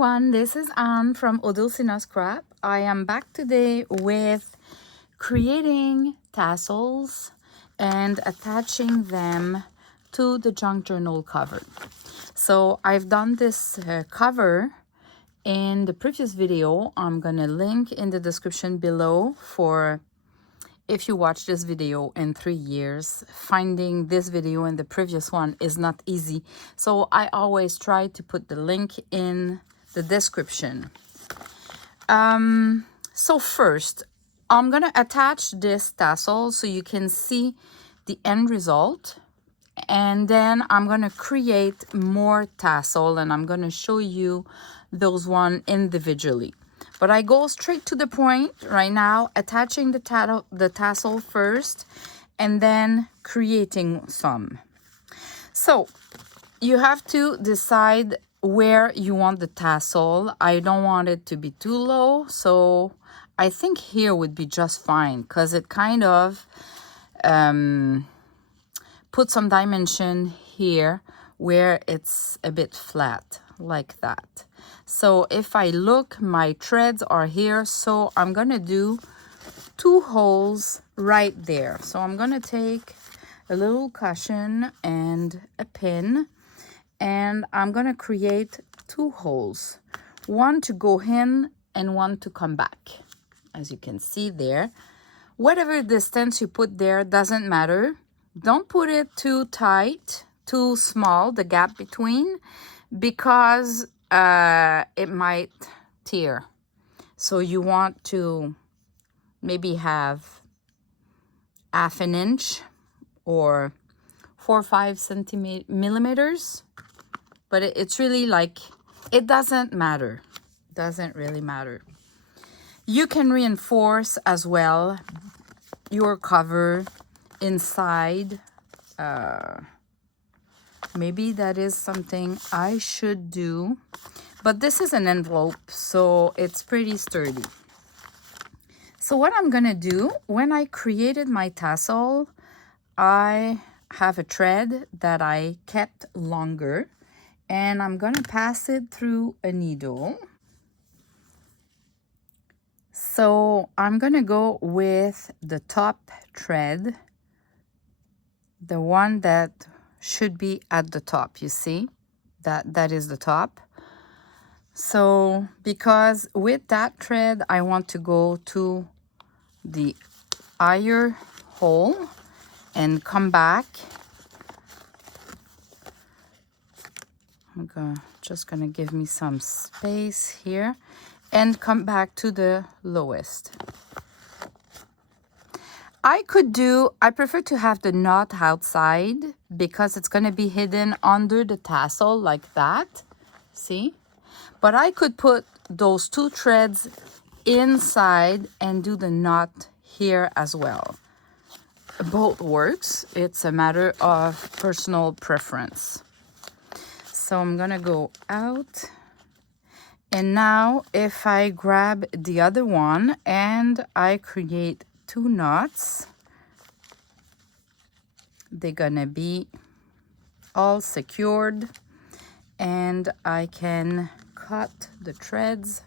everyone, this is Anne from Odulcina Scrap. I am back today with creating tassels and attaching them to the junk journal cover. So I've done this cover in the previous video. I'm gonna link in the description below for if you watch this video in 3 years. Finding this video and the previous one is not easy. So I always try to put the link in the description. So first, I'm gonna attach this tassel so you can see the end result. And then I'm gonna create more tassel and I'm gonna show you those one individually. But I go straight to the point right now, attaching the tassel first and then creating some. So you have to decide where you want the tassel. I don't want it to be too low, so I think here would be just fine because it kind of put some dimension here where it's a bit flat like that. So if I look, my threads are here, so I'm gonna do 2 holes right there. So I'm gonna take a little cushion and a pin and I'm gonna create 2 holes, one to go in and one to come back. As you can see there, whatever distance you put there doesn't matter. Don't put it too tight, too small, the gap between, because it might tear. So you want to maybe have half an inch or 4 or 5 millimeters, but it's really like, it doesn't matter. Doesn't really matter. You can reinforce as well your cover inside. Maybe that is something I should do, but this is an envelope, so it's pretty sturdy. So what I'm gonna do, when I created my tassel, I have a thread that I kept longer and I'm gonna pass it through a needle. So I'm gonna go with the top thread, the one that should be at the top. You see that is the top. So because with that thread I want to go to the higher hole and come back. Just gonna give me some space here and come back to the lowest. I prefer to have the knot outside because it's going to be hidden under the tassel like that. See? But I could put those 2 threads inside and do the knot here as well. Both works. It's a matter of personal preference. So I'm going to go out. And now if I grab the other one and I create 2 knots, they're gonna be all secured and I can cut the threads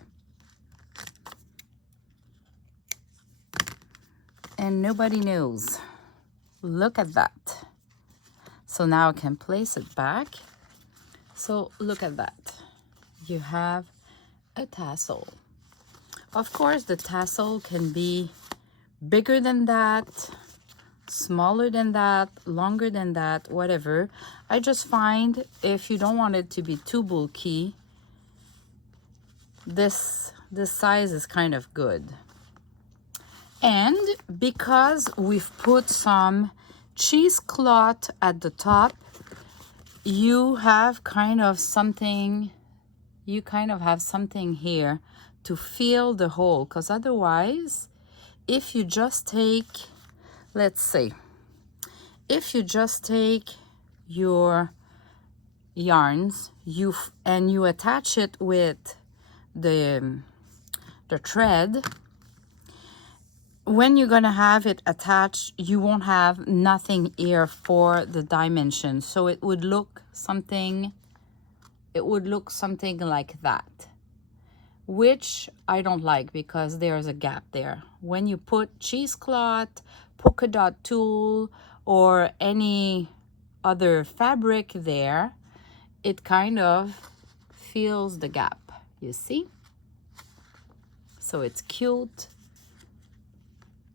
and nobody knows. Look at that. So now I can place it back. So look at that. You have a tassel. Of course, the tassel can be bigger than that, smaller than that, longer than that, whatever. I just find if you don't want it to be too bulky, this size is kind of good. And because we've put some cheesecloth at the top, you have kind of something here to fill the hole, because otherwise if you just take, let's say, if you just take your yarns and you attach it with the thread, when you're gonna have it attached, you won't have nothing here for the dimension. So it would look something like that. which I don't like because there's a gap there. When you put cheesecloth, polka dot tulle, or any other fabric there, it kind of fills the gap, you see? So it's cute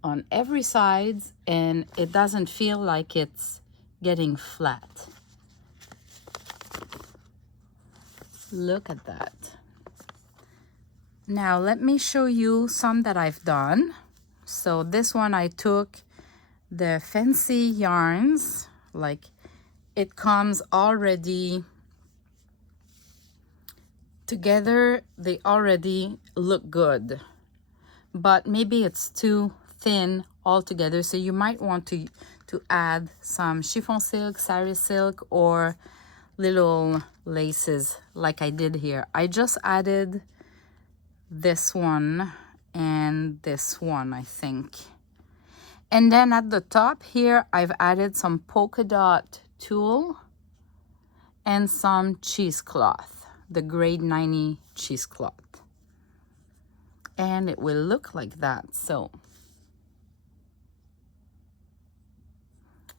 on every side, and it doesn't feel like it's getting flat. Look at that. Now let me show you some that I've done. So this one I took the fancy yarns, like it comes already together, they already look good, but maybe it's too thin altogether, so you might want to add some chiffon silk, sari silk, or little laces like I did here. I just added this one and this one, I think. And then at the top here, I've added some polka dot tulle and some cheesecloth, the grade 90 cheesecloth. And it will look like that. So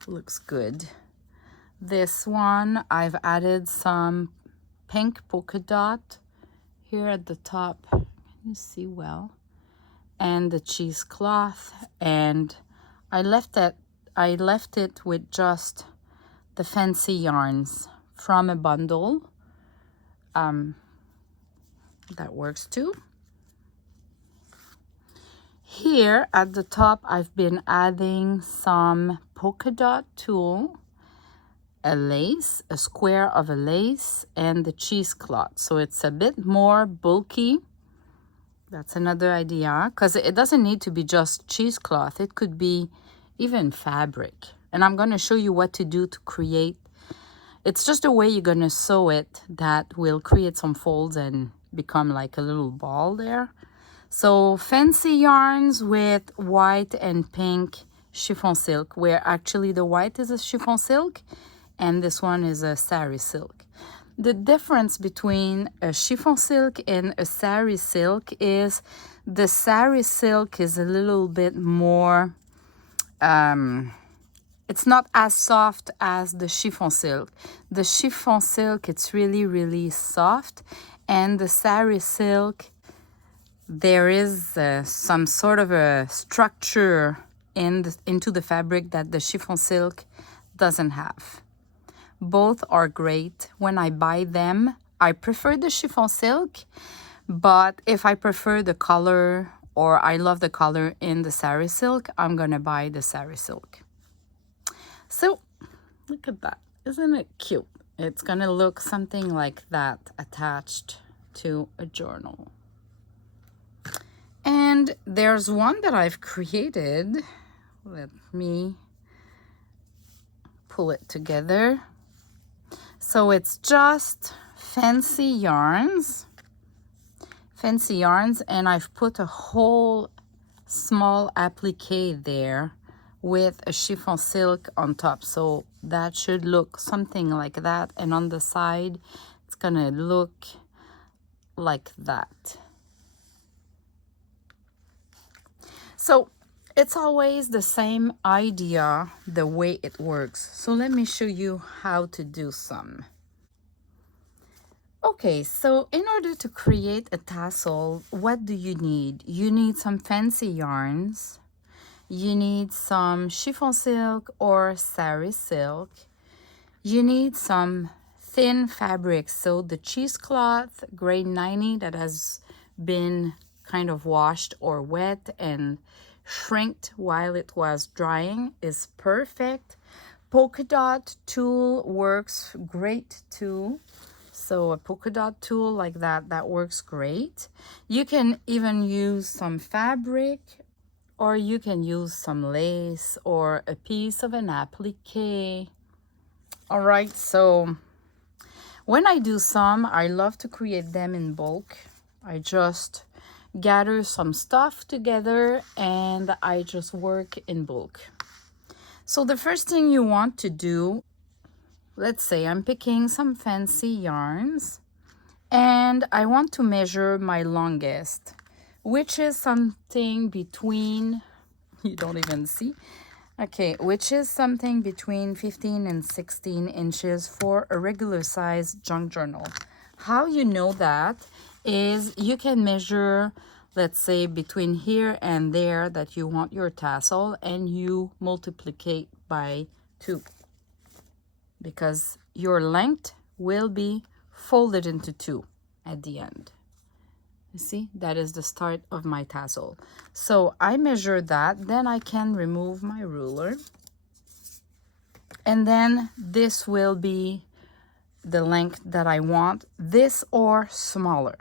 looks good. This one, I've added some pink polka dot here at the top. Can you see well? And the cheesecloth, and I left it with just the fancy yarns from a bundle. That works too. Here at the top, I've been adding some polka dot tulle, a lace, a square of a lace, and the cheesecloth. So it's a bit more bulky. That's another idea, because it doesn't need to be just cheesecloth. It could be even fabric. And I'm going to show you what to do to create. It's just the way you're going to sew it that will create some folds and become like a little ball there. So fancy yarns with white and pink chiffon silk, where actually the white is a chiffon silk and this one is a sari silk. The difference between a chiffon silk and a sari silk is the sari silk is a little bit more, it's not as soft as the chiffon silk. The chiffon silk, it's really, really soft. And the sari silk, there is some sort of a structure into the fabric that the chiffon silk doesn't have. Both are great. When I buy them, I prefer the chiffon silk, but if I prefer the color or I love the color in the sari silk, I'm gonna buy the sari silk. So look at that. Isn't it cute? It's gonna look something like that attached to a journal. And there's one that I've created. Let me pull it together. So it's just fancy yarns, and I've put a whole small applique there with a chiffon silk on top. So that should look something like that. And on the side, it's gonna look like that. So it's always the same idea, the way it works. So let me show you how to do some. Okay, so in order to create a tassel, what do you need? You need some fancy yarns. You need some chiffon silk or sari silk. You need some thin fabric. So the cheesecloth, grade 90, that has been kind of washed or wet and shrinked while it was drying, is perfect. Polka dot tulle works great too. So a polka dot tulle like that works great. You can even use some fabric, or you can use some lace or a piece of an applique. All right, so when I do some, I love to create them in bulk. I just gather some stuff together and I just work in bulk. So the first thing you want to do, let's say I'm picking some fancy yarns and And I want to measure my longest, which is something between, you don't even see, okay, which is something between 15 and 16 inches for a regular size junk journal. How you know that is you can measure, let's say, between here and there that you want your tassel, and you multiply by 2, because your length will be folded into 2 at the end. You see, that is the start of my tassel. So I measure that, then I can remove my ruler. And then this will be the length that I want, this or smaller.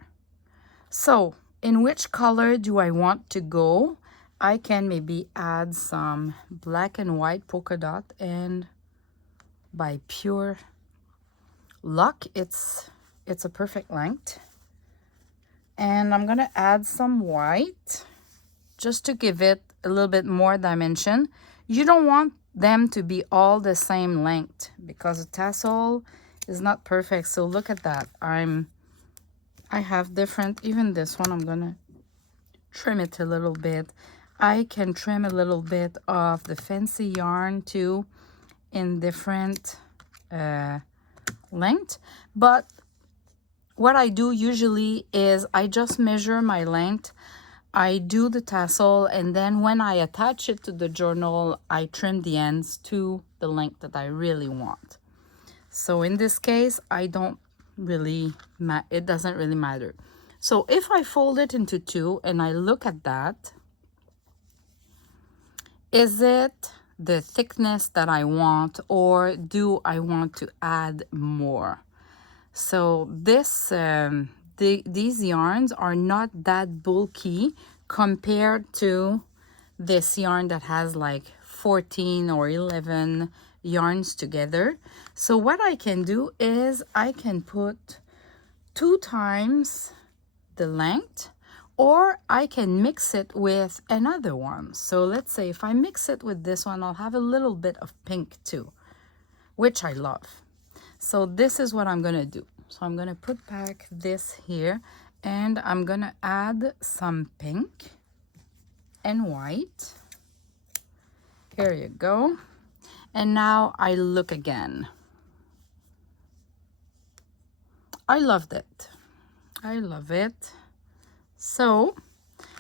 So in which color do I want to go? I can maybe add some black and white polka dot, and by pure luck, it's a perfect length. And I'm gonna add some white just to give it a little bit more dimension. You don't want them to be all the same length because a tassel is not perfect. So look at that. I have different, even this one, I'm gonna trim it a little bit. I can trim a little bit of the fancy yarn too in different length. But what I do usually is I just measure my length, I do the tassel, and then when I attach it to the journal, I trim the ends to the length that I really want. So in this case, it doesn't really matter. So if I fold it into 2 and I look at that, is it the thickness that I want, or do I want to add more? So this these yarns are not that bulky compared to this yarn that has like 14 or 11 yarns together. So what I can do is I can put 2 times the length, or I can mix it with another one. So let's say if I mix it with this one, I'll have a little bit of pink too, which I love. So this is what I'm gonna do. So I'm gonna put back this here, and I'm gonna add some pink and white. Here you go. And now I look again. I loved it. I love it. So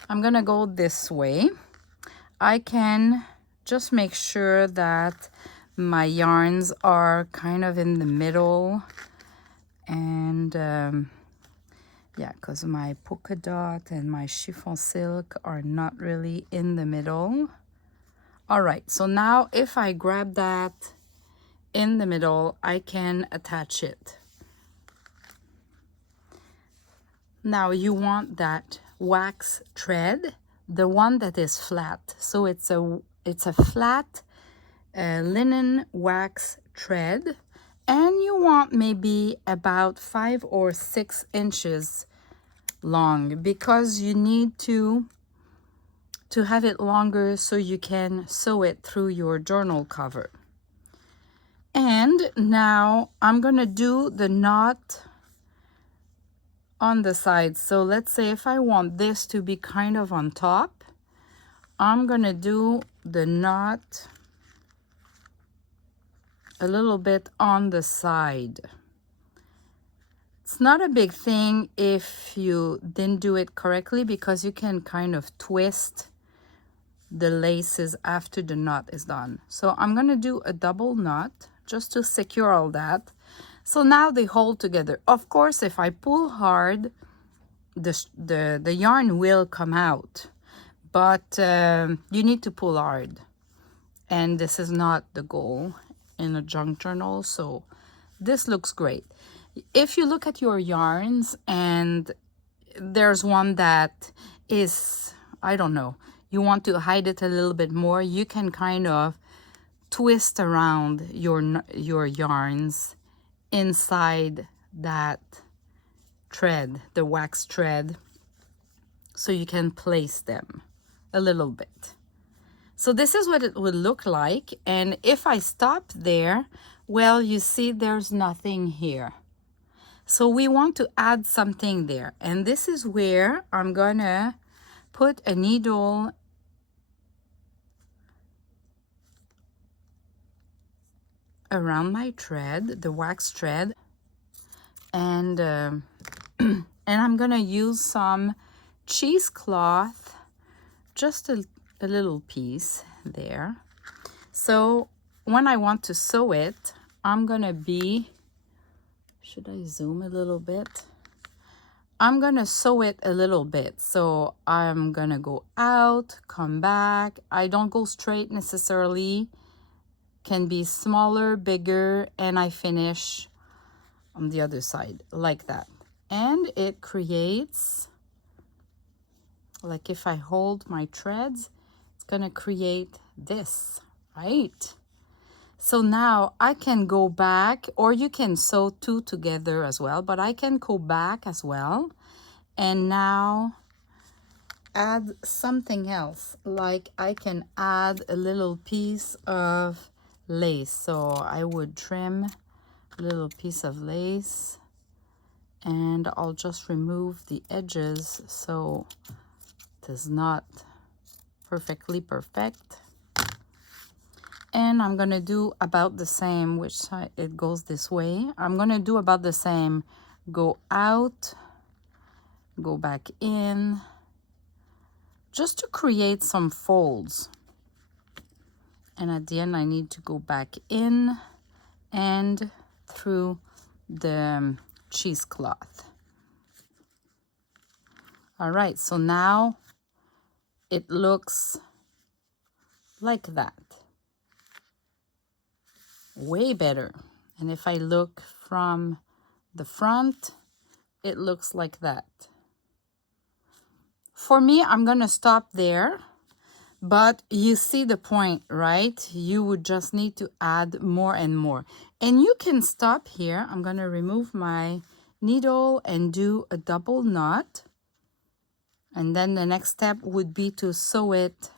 I'm gonna go this way. I can just make sure that my yarns are kind of in the middle, and yeah, because my polka dot and my chiffon silk are not really in the middle. All right, so now if I grab that in the middle, I can attach it. Now you want that wax thread, the one that is flat. So it's a flat linen wax thread, and you want maybe about 5 or 6 inches long, because you need to have it longer so you can sew it through your journal cover. And now I'm gonna do the knot on the side. So let's say if I want this to be kind of on top, I'm gonna do the knot a little bit on the side. It's not a big thing if you didn't do it correctly, because you can kind of twist the laces after the knot is done. So I'm gonna do a double knot just to secure all that. So now they hold together. Of course, if I pull hard, the yarn will come out, but you need to pull hard. And this is not the goal in a junk journal, so this looks great. If you look at your yarns and there's one that is, I don't know, you want to hide it a little bit more, you can kind of twist around your yarns inside that thread, the wax thread, so you can place them a little bit. So this is what it would look like. And if I stop there, well, you see there's nothing here. So we want to add something there. And this is where I'm gonna put a needle around my thread, the wax thread, and and I'm gonna use some cheesecloth, just a little piece there. So when I want to sew it, I'm gonna be, should I zoom a little bit? I'm gonna sew it a little bit. So I'm gonna go out, come back. I don't go straight necessarily. Can be smaller, bigger, and I finish on the other side like that. And it creates, like if I hold my threads, it's gonna create this, right? So now I can go back, or you can sew two together as well, but I can go back as well and now add something else. Like I can add a little piece of lace. So I would trim a little piece of lace and I'll just remove the edges so it is not perfectly perfect. And I'm gonna do about the same, which side it goes this way. I'm gonna do about the same. Go out, go back in, just to create some folds. And at the end, I need to go back in and through the cheesecloth. All right, so now it looks like that. Way better. And if I look from the front, it looks like that. For me, I'm gonna stop there, but you see the point, right? You would just need to add more and more. And you can stop here. I'm gonna remove my needle and do a double knot. And then the next step would be to sew it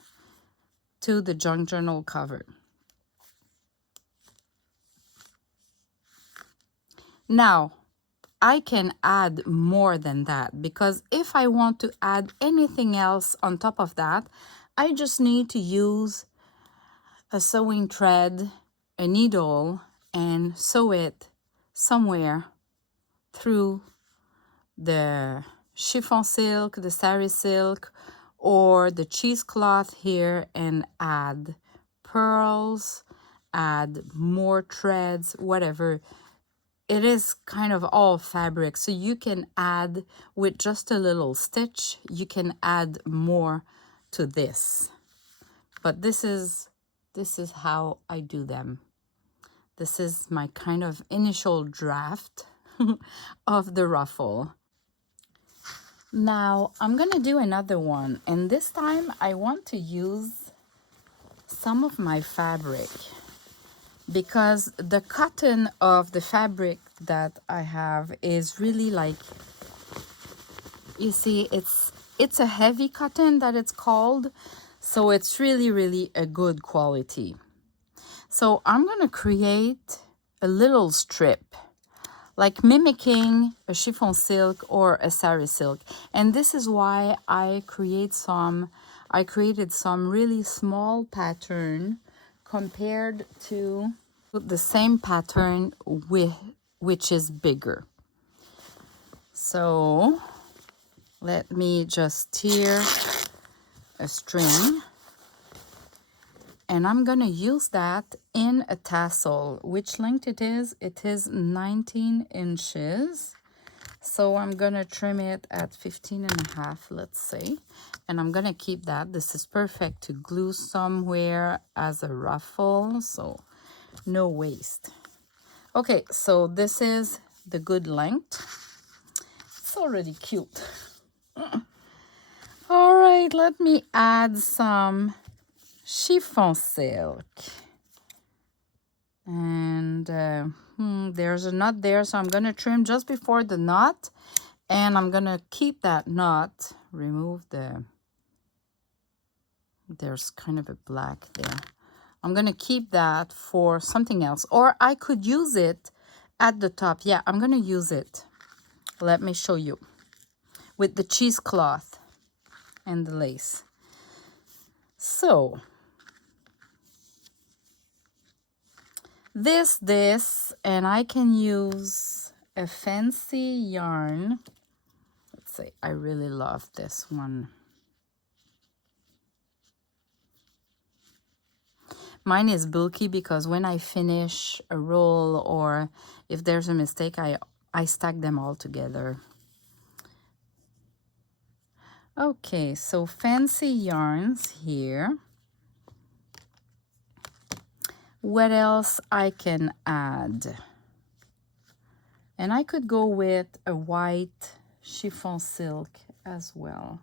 to the junk journal cover. Now, I can add more than that, because if I want to add anything else on top of that, I just need to use a sewing thread, a needle, and sew it somewhere through the chiffon silk, the sari silk, or the cheesecloth here, and add pearls, add more threads, whatever. It is kind of all fabric, so you can add with just a little stitch, you can add more to this. But this is how I do them. This is my kind of initial draft of the ruffle. Now I'm gonna do another one, and this time I want to use some of my fabric, because the cotton of the fabric that I have is really like, you see, it's a heavy cotton that it's called, so it's really a good quality. So I'm gonna create a little strip, like mimicking a chiffon silk or a sari silk. And this is why I created some really small pattern compared to the same pattern which is bigger. So let me just tear a string, and I'm gonna use that in a tassel. Which length it is? It is 19 inches. So I'm gonna trim it at 15.5, let's say. And I'm gonna keep that. This is perfect to glue somewhere as a ruffle, so no waste. Okay, so this is the good length. It's already cute. All right, let me add some chiffon silk. And there's a knot there, so I'm going to trim just before the knot. And I'm going to keep that knot, remove there's kind of a black there. I'm going to keep that for something else. Or I could use it at the top. Yeah, I'm going to use it. Let me show you. With the cheesecloth and the lace. So, this, and I can use a fancy yarn. Let's say I really love this one. Mine is bulky because when I finish a roll or if there's a mistake, I stack them all together. Okay, so fancy yarns here. What else I can add? And I could go with a white chiffon silk as well.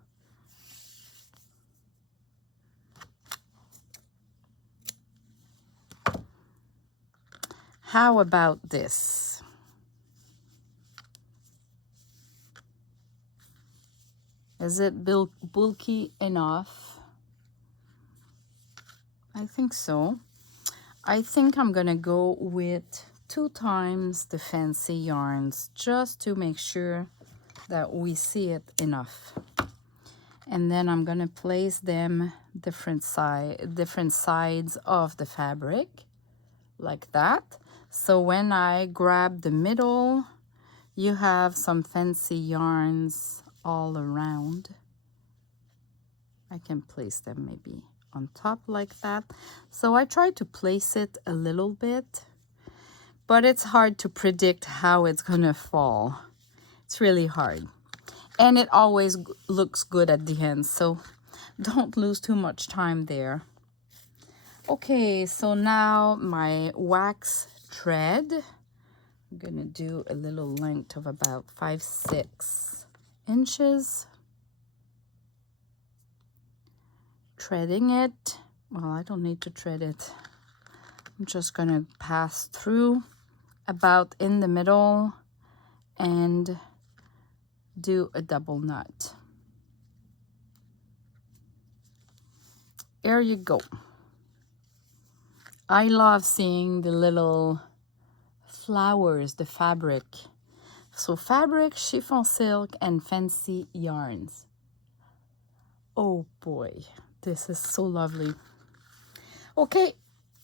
How about this? Is it bulky enough? I think so. I think I'm gonna go with 2 times the fancy yarns just to make sure that we see it enough. And then I'm gonna place them different sides of the fabric like that. So when I grab the middle, you have some fancy yarns all around. I can place them maybe on top like that. So I try to place it a little bit, but it's hard to predict how it's gonna fall. It's really hard. And it always looks good at the end, so don't lose too much time there. Okay, so now my wax thread. I'm gonna do a little length of about 5-6 inches. Threading it. Well, I don't need to thread it. I'm just gonna pass through about in the middle and do a double knot. There you go. I love seeing the little flowers, the fabric. So fabric, chiffon silk, and fancy yarns. Oh boy, this is so lovely. Okay,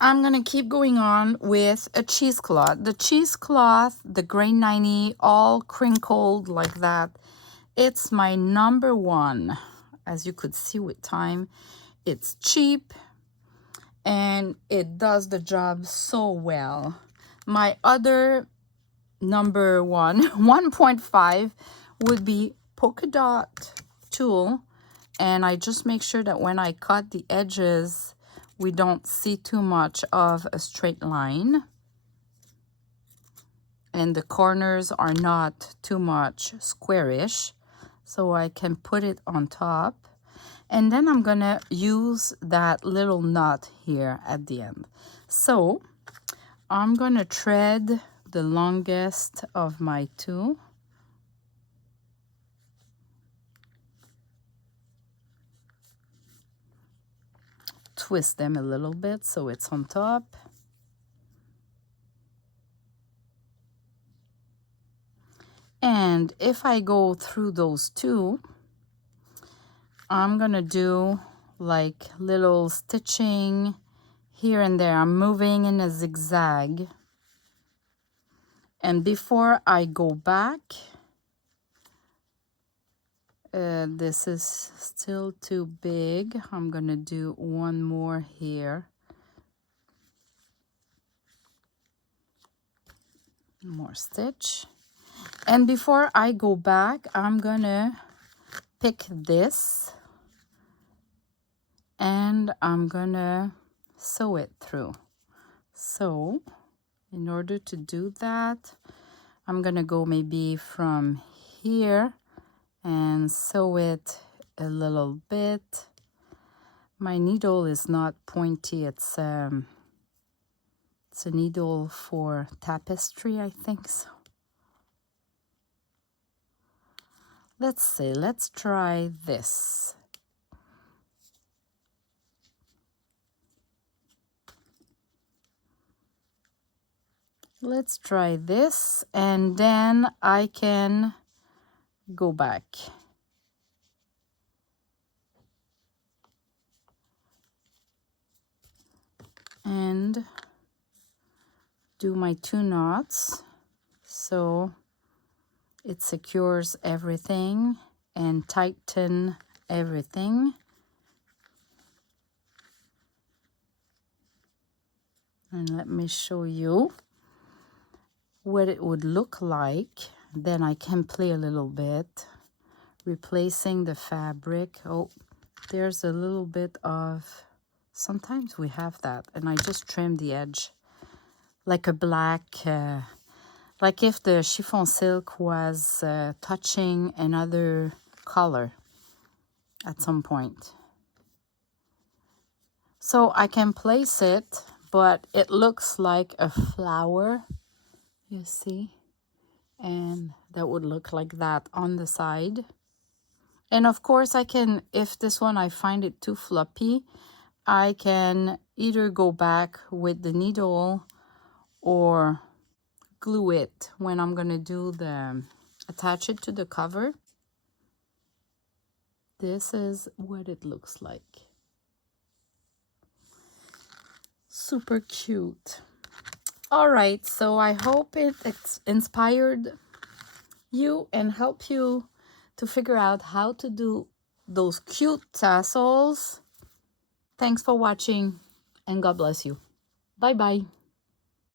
I'm gonna keep going on with a cheesecloth. The cheesecloth, the grain 90, all crinkled like that. It's my number one. As you could see with time, it's cheap and it does the job so well. My other number one, 1.5, would be polka dot tulle. And I just make sure that when I cut the edges, we don't see too much of a straight line. And the corners are not too much squarish. So I can put it on top. And then I'm gonna use that little knot here at the end. So I'm gonna thread the longest of my two. Twist them a little bit so it's on top. And if I go through those two, I'm gonna do like little stitching here and there. I'm moving in a zigzag. And before I go back, this is still too big. I'm gonna do one more here. More stitch. And before I go back, I'm gonna pick this and I'm gonna sew it through. So in order to do that, I'm gonna go maybe from here and sew it a little bit. My needle is not pointy, it's a needle for tapestry, I think so. Let's see, let's try this. Let's try this, and then I can go back. And do my 2 knots so it secures everything and tighten everything. And let me show you what it would look like. Then I can play a little bit, replacing the fabric. Oh, there's a little bit of, sometimes we have that, and I just trim the edge like a black, like if the chiffon silk was touching another color at some point. So I can place it, but it looks like a flower, you see? And that would look like that on the side. And of course I can, if this one I find it too floppy, I can either go back with the needle or glue it when I'm gonna do the, attach it to the cover. This is what it looks like. Super cute. All right, so I hope it's inspired you and help you to figure out how to do those cute tassels. Thanks for watching and God bless you. Bye bye.